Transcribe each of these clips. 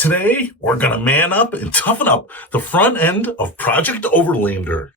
Today, we're gonna man up and toughen up the front end of Project Overlander.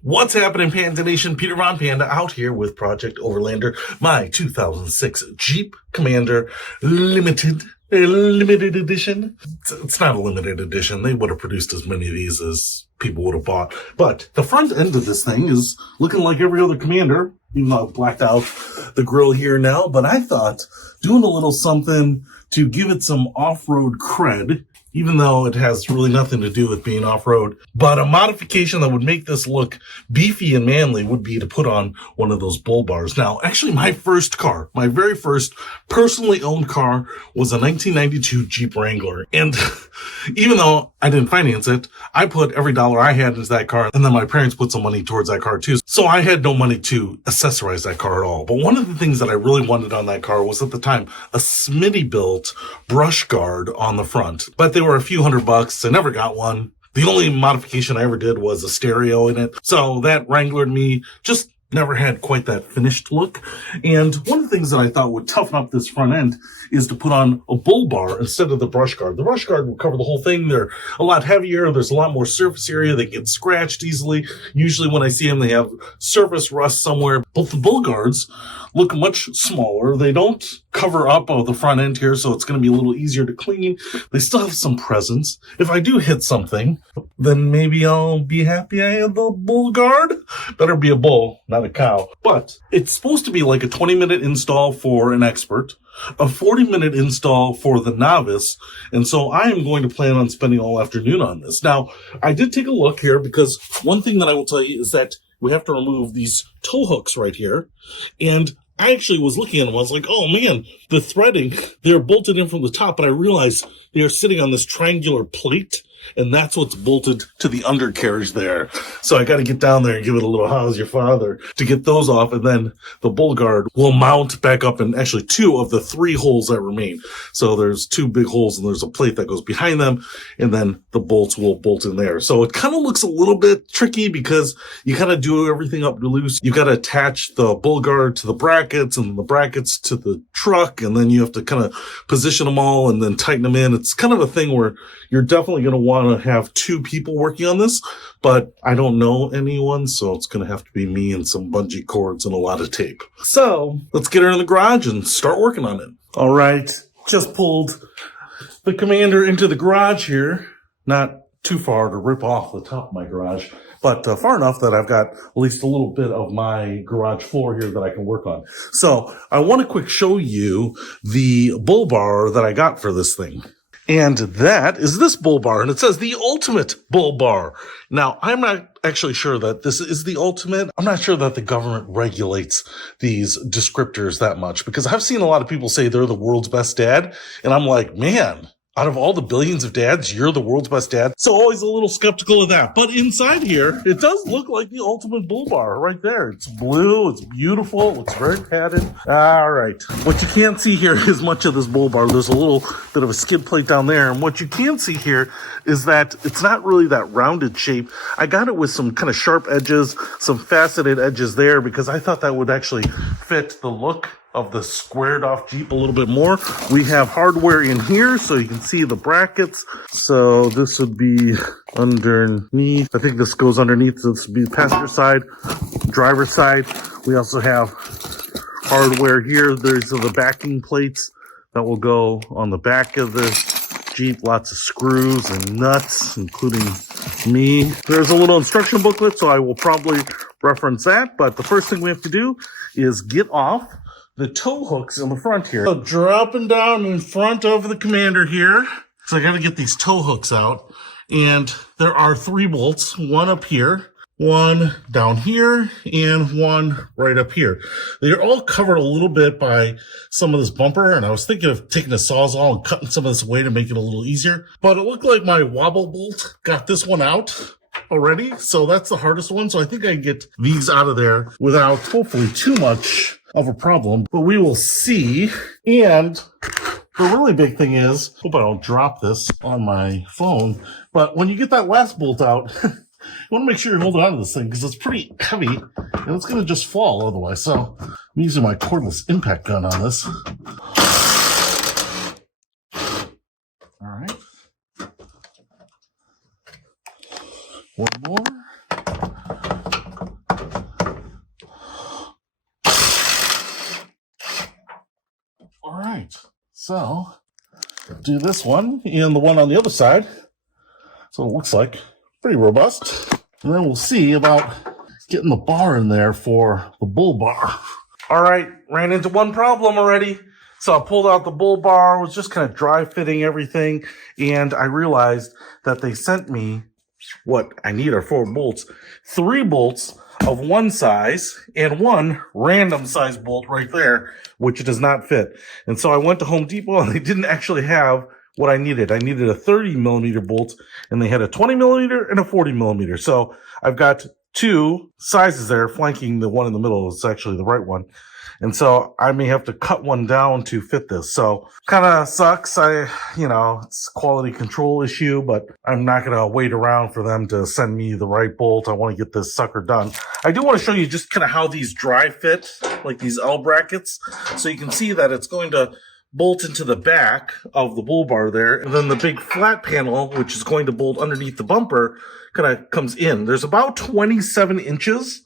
What's happening, Panda Nation? Peter Von Panda out here with Project Overlander, my 2006 Jeep Commander limited edition. It's not a limited edition. They would have produced as many of these as people would have bought. But the front end of this thing is looking like every other Commander, even though I've blacked out the grill here now. But I thought doing a little something to give it some off-road cred, even though it has really nothing to do with being off-road. But a modification that would make this look beefy and manly would be to put on one of those bull bars. Now, actually, my first car, my very first personally owned car was a 1992 Jeep Wrangler. And even though I didn't finance it, I put every dollar I had into that car, and then my parents put some money towards that car too. So I had no money to accessorize that car at all. But one of the things that I really wanted on that car was, at the time, a Smitty-built brush guard on the front. But they were a few $100. I never got one. The only modification I ever did was a stereo in it. So that Wrangler and me just never had quite that finished look. And one of the things that I thought would toughen up this front end is to put on a bull bar instead of the brush guard. The brush guard will cover the whole thing. They're a lot heavier. There's a lot more surface area. They get scratched easily. Usually when I see them, they have surface rust somewhere. But the bull guards look much smaller. They don't cover up the front end here, so it's going to be a little easier to clean. They still have some presence. If I do hit something, then maybe I'll be happy I have the bull guard. Better be a bull, not a cow. But it's supposed to be like a 20-minute install for an expert, a 40-minute install for the novice, and so I am going to plan on spending all afternoon on this. Now, I did take a look here, because one thing that I will tell you is that we have to remove these tow hooks right here, and I actually was looking at them. I was like, oh man, the threading, they're bolted in from the top, but I realized they are sitting on this triangular plate, and that's what's bolted to the undercarriage there. So I got to get down there and give it a little how's your father to get those off, and then the bull guard will mount back up in actually 2 of the 3 holes that remain. So there's 2 big holes, and there's a plate that goes behind them, and then the bolts will bolt in there. So it kind of looks a little bit tricky because you kind of do everything up loose. You got to attach the bull guard to the brackets, and the brackets to the truck, and then you have to kind of position them all and then tighten them in. It's kind of a thing where you're definitely going to want to have 2 people working on this, but I don't know anyone, so it's going to have to be me and some bungee cords and a lot of tape. So let's get her in the garage and start working on it. All right, just pulled the Commander into the garage here. Not too far to rip off the top of my garage, but far enough that I've got at least a little bit of my garage floor here that I can work on. So I want to quick show you the bull bar that I got for this thing. And that is this bull bar, and it says the ultimate bull bar. Now, I'm not actually sure that this is the ultimate. I'm not sure that the government regulates these descriptors that much, because I've seen a lot of people say they're the world's best dad, and I'm like, man, out of all the billions of dads, you're the world's best dad. So always a little skeptical of that. But inside here, it does look like the ultimate bull bar right there. It's blue. It's beautiful. It looks very padded. All right. What you can't see here is much of this bull bar. There's a little bit of a skid plate down there. And what you can see here is that it's not really that rounded shape. I got it with some kind of sharp edges, some faceted edges there, because I thought that would actually fit the look of the squared off Jeep a little bit more. We have hardware in here, so you can see the brackets. So this would be underneath. I think this goes underneath. So this would be the passenger side, driver side. We also have hardware here. There's the backing plates that will go on the back of the Jeep. Lots of screws and nuts, including me. There's a little instruction booklet, so I will probably reference that. But the first thing we have to do is get off the tow hooks in the front here. So dropping down in front of the Commander here. So I got to get these tow hooks out. And there are 3 bolts, one up here, one down here, and one right up here. They're all covered a little bit by some of this bumper, and I was thinking of taking a Sawzall and cutting some of this away to make it a little easier. But it looked like my wobble bolt got this one out already, so that's the hardest one. So I think I can get these out of there without hopefully too much of a problem, but we will see. And the really big thing is, hope I don't drop this on my phone, but when you get that last bolt out, you want to make sure you're holding on to this thing, because it's pretty heavy and it's going to just fall otherwise. So I'm using my cordless impact gun on this. All right. One more. All right. So do this one and the one on the other side. So it looks like pretty robust. And then we'll see about getting the bar in there for the bull bar. All right, ran into one problem already. So I pulled out the bull bar, was just kind of dry fitting everything, and I realized that they sent me what I need are 4 bolts. 3 bolts of one size and 1 random size bolt right there, which does not fit. And so I went to Home Depot and they didn't actually have what I needed. I needed a 30 millimeter bolt and they had a 20 millimeter and a 40 millimeter. So I've got 2 sizes there flanking the one in the middle. It's actually the right one. And so I may have to cut one down to fit this. So kind of sucks. It's a quality control issue, but I'm not going to wait around for them to send me the right bolt. I want to get this sucker done. I do want to show you just kind of how these dry fit, like these L brackets. So you can see that it's going to bolt into the back of the bull bar there. And then the big flat panel, which is going to bolt underneath the bumper, kind of comes in. There's about 27 inches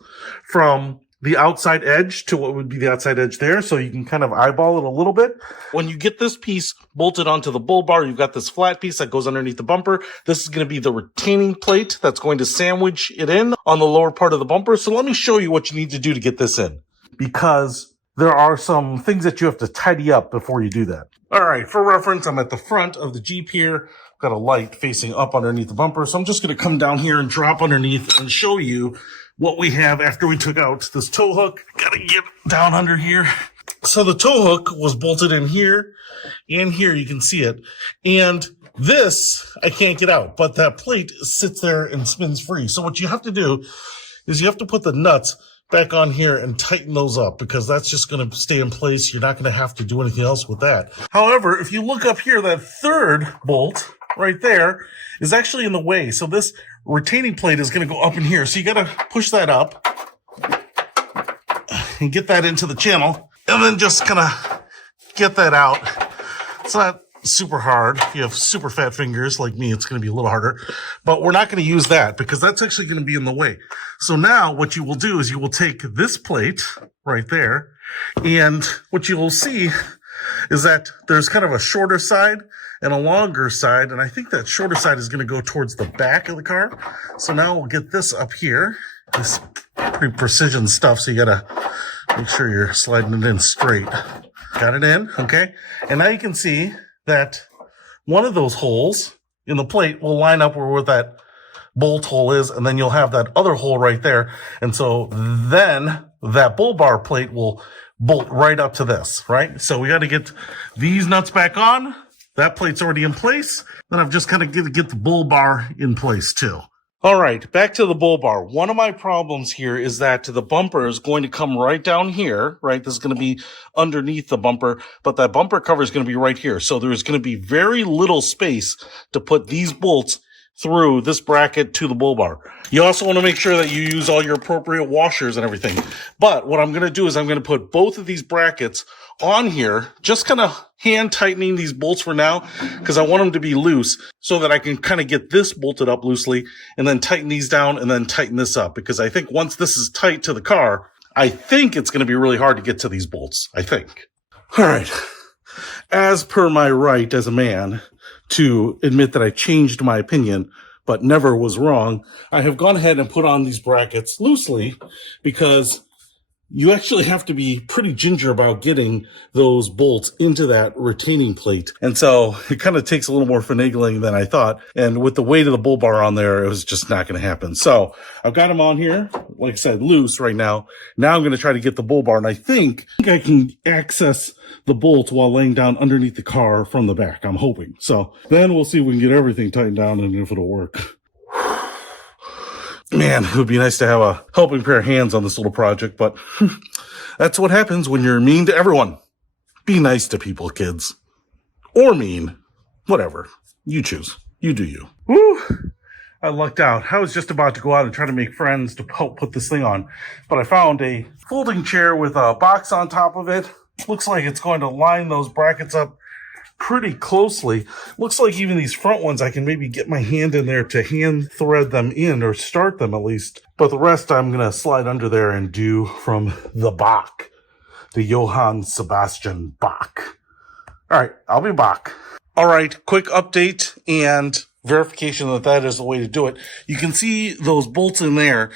from the outside edge to what would be the outside edge there. So you can kind of eyeball it a little bit. When you get this piece bolted onto the bull bar, you've got this flat piece that goes underneath the bumper. This is going to be the retaining plate that's going to sandwich it in on the lower part of the bumper. So let me show you what you need to do to get this in, because there are some things that you have to tidy up before you do that. All right, for reference, I'm at the front of the Jeep here. I've got a light facing up underneath the bumper. So I'm just going to come down here and drop underneath and show you what we have after we took out this tow hook. Gotta get down under here. So the tow hook was bolted in here and here, you can see it. And this, I can't get out, but that plate sits there and spins free. So what you have to do is you have to put the nuts back on here and tighten those up, because that's just going to stay in place. You're not going to have to do anything else with that. However, if you look up here, that third bolt right there is actually in the way. So this retaining plate is going to go up in here. So you got to push that up and get that into the channel, and then just kind of get that out. It's not super hard. If you have super fat fingers like me, it's going to be a little harder, but we're not going to use that because that's actually going to be in the way. So now what you will do is you will take this plate right there, and what you will see is that there's kind of a shorter side and a longer side, and I think that shorter side is going to go towards the back of the car. So now we'll get this up here. This pretty precision stuff, so you got to make sure you're sliding it in straight. Got it in, okay? And now you can see that one of those holes in the plate will line up where that bolt hole is, and then you'll have that other hole right there. And so then that bull bar plate will bolt right up to this, right? So we got to get these nuts back on. That plate's already in place. Then I've just kind of get the bull bar in place too. All right, back to the bull bar. One of my problems here is that the bumper is going to come right down here, right? This is going to be underneath the bumper, but that bumper cover is going to be right here. So there's going to be very little space to put these bolts through this bracket to the bull bar. You also want to make sure that you use all your appropriate washers and everything. But what I'm going to do is I'm going to put both of these brackets on here, just kind of hand tightening these bolts for now, because I want them to be loose so that I can kind of get this bolted up loosely and then tighten these down and then tighten this up, because I think once this is tight to the car, I think it's going to be really hard to get to these bolts, I think. All right. As per my right as a man to admit that I changed my opinion, but never was wrong, I have gone ahead and put on these brackets loosely, because you actually have to be pretty ginger about getting those bolts into that retaining plate. And so it kind of takes a little more finagling than I thought. And with the weight of the bull bar on there, it was just not going to happen. So I've got them on here, like I said, loose right now. Now I'm going to try to get the bull bar, and I think I can access the bolt while laying down underneath the car from the back. I'm hoping. So then we'll see if we can get everything tightened down and if it'll work. Man, it would be nice to have a helping pair of hands on this little project, but that's what happens when you're mean to everyone. Be nice to people, kids. Or mean. Whatever. You choose. You do you. Woo! I lucked out. I was just about to go out and try to make friends to help put this thing on, but I found a folding chair with a box on top of it. Looks like it's going to line those brackets up pretty closely. Looks like even these front ones, I can maybe get my hand in there to hand thread them in, or start them at least. But the rest I'm going to slide under there and do from the Bach, the Johann Sebastian Bach. All right, I'll be back. All right, quick update and verification that that is the way to do it. You can see those bolts in there.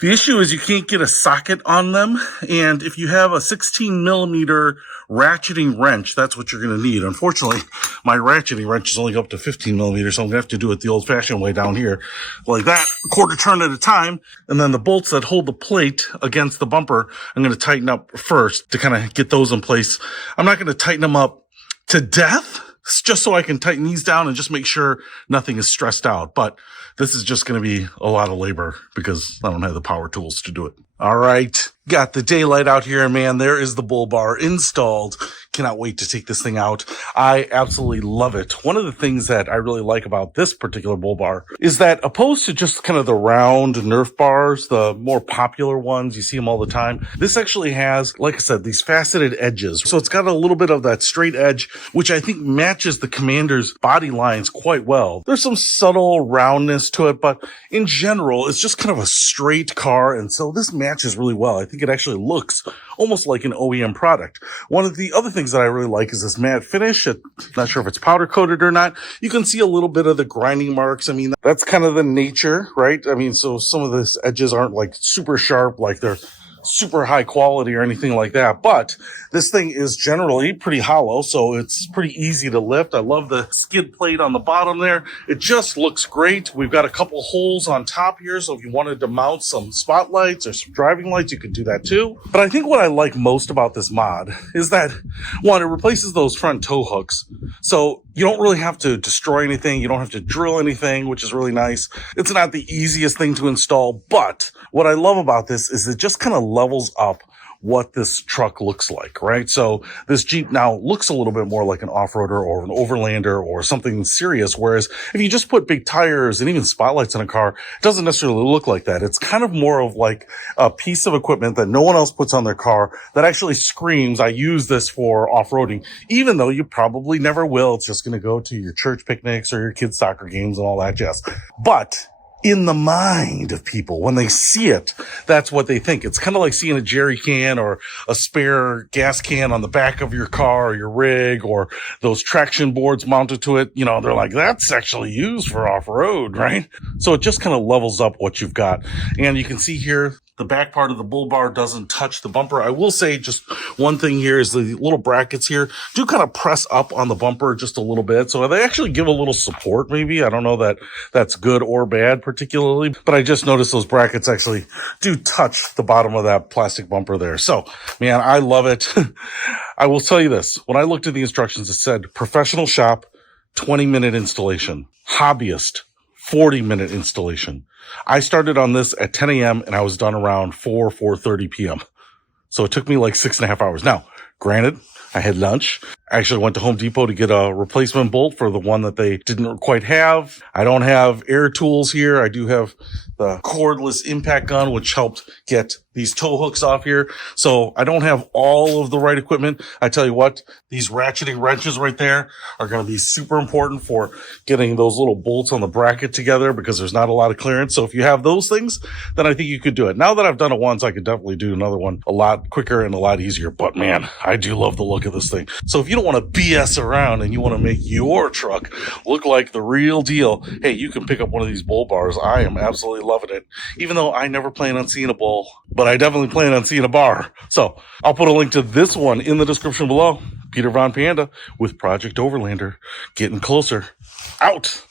The issue is you can't get a socket on them, and if you have a 16 millimeter ratcheting wrench, that's what you're going to need. Unfortunately, my ratcheting wrench is only up to 15 millimeters, so I'm going to have to do it the old-fashioned way down here, like that, quarter turn at a time, and then the bolts that hold the plate against the bumper, I'm going to tighten up first to kind of get those in place. I'm not going to tighten them up to death, just so I can tighten these down and just make sure nothing is stressed out. But this is just going to be a lot of labor because I don't have the power tools to do it. All right. Got the daylight out here, and man, there is the bull bar installed. Cannot wait to take this thing out. I absolutely love it. One of the things that I really like about this particular bull bar is that opposed to just kind of the round Nerf bars, the more popular ones, you see them all the time, this actually has, like I said, these faceted edges. So it's got a little bit of that straight edge, which I think matches the Commander's body lines quite well. There's some subtle roundness to it, but in general, it's just kind of a straight car. And so this matches really well. I think it actually looks almost like an OEM product. One of the other things that I really like is this matte finish. Not sure if it's powder coated or not. You can see a little bit of the grinding marks. I mean, that's kind of the nature, right? I mean, so some of these edges aren't like super sharp, like they're super high quality or anything like that, but this thing is generally pretty hollow, so it's pretty easy to lift. I love the skid plate on the bottom there. It just looks great. We've got a couple holes on top here, so if you wanted to mount some spotlights or some driving lights, you could do that too. But I think what I like most about this mod is that, one, it replaces those front tow hooks, so you don't really have to destroy anything. You don't have to drill anything, which is really nice. It's not the easiest thing to install, but what I love about this is it just kind of levels up what this truck looks like, right? So this Jeep now looks a little bit more like an off-roader or an overlander or something serious, whereas if you just put big tires and even spotlights in a car, it doesn't necessarily look like that. It's kind of more of like a piece of equipment that no one else puts on their car that actually screams, I use this for off-roading, even though you probably never will. It's just going to go to your church picnics or your kids' soccer games and all that jazz. But in the mind of people, when they see it, that's what they think. It's kind of like seeing a jerry can or a spare gas can on the back of your car or your rig or those traction boards mounted to it. You know, they're like, that's actually used for off-road, right? So it just kind of levels up what you've got. And you can see here, the back part of the bull bar doesn't touch the bumper. I will say just one thing here is the little brackets here do kind of press up on the bumper just a little bit. So they actually give a little support maybe. I don't know that that's good or bad particularly, but I just noticed those brackets actually do touch the bottom of that plastic bumper there. So, man, I love it. I will tell you this. When I looked at the instructions, it said professional shop, 20-minute installation, hobbyist, 40-minute installation. I started on this at 10 a.m. and I was done around 4:30 p.m. So it took me like 6.5 hours. Now, granted, I had lunch. I actually went to Home Depot to get a replacement bolt for the one that they didn't quite have. I don't have air tools here. I do have the cordless impact gun, which helped get these tow hooks off here. So I don't have all of the right equipment. I tell you what, these ratcheting wrenches right there are going to be super important for getting those little bolts on the bracket together because there's not a lot of clearance. So if you have those things, then I think you could do it. Now that I've done it once, I could definitely do another one a lot quicker and a lot easier. But man, I do love the look of this thing. So if you don't want to BS around and you want to make your truck look like the real deal, hey, you can pick up one of these bull bars. I am absolutely loving it, even though I never plan on seeing a bull, but I definitely plan on seeing a bar. So I'll put a link to this one in the description below. Peter Von Panda with Project Overlander, getting closer. Out.